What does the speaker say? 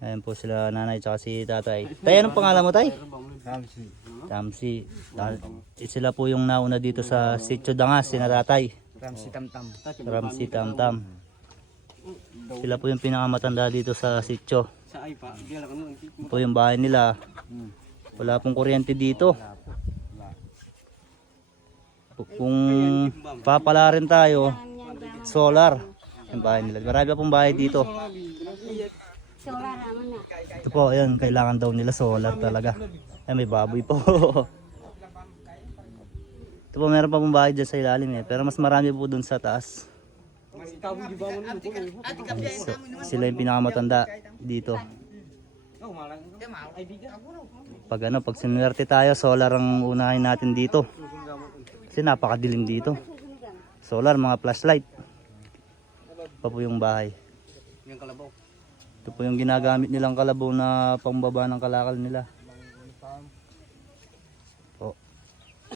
Ayan po sila nanay tsaka si tatay. Tay, anong pangalan mo, tay? Ramsey. Tamsi. Sila po yung nauna dito sa Sitio Dangas, sina tatay. Ramsey Tamtam. Ramsey Tamtam. Sila po yung pinakamatanda dito sa sitio. Ito po yung bahay nila. Wala pong kuryente dito. Kung papala rin tayo, solar yung bahay nila. Marami pa pong bahay dito. Ito po, ayan, kailangan daw nila solar talaga. Ay, may baboy po. Ito po, meron pa pong bahay dyan sa ilalim eh. Pero mas marami po dun sa taas. Sila yung pinakamatanda dito. Pag sinuwerte tayo, solar ang unahin natin dito. Kasi napakadilim dito. Solar, mga flashlight. Pa po yung bahay. Ito po yung ginagamit nilang kalabaw na pangbaba ng kalakal nila.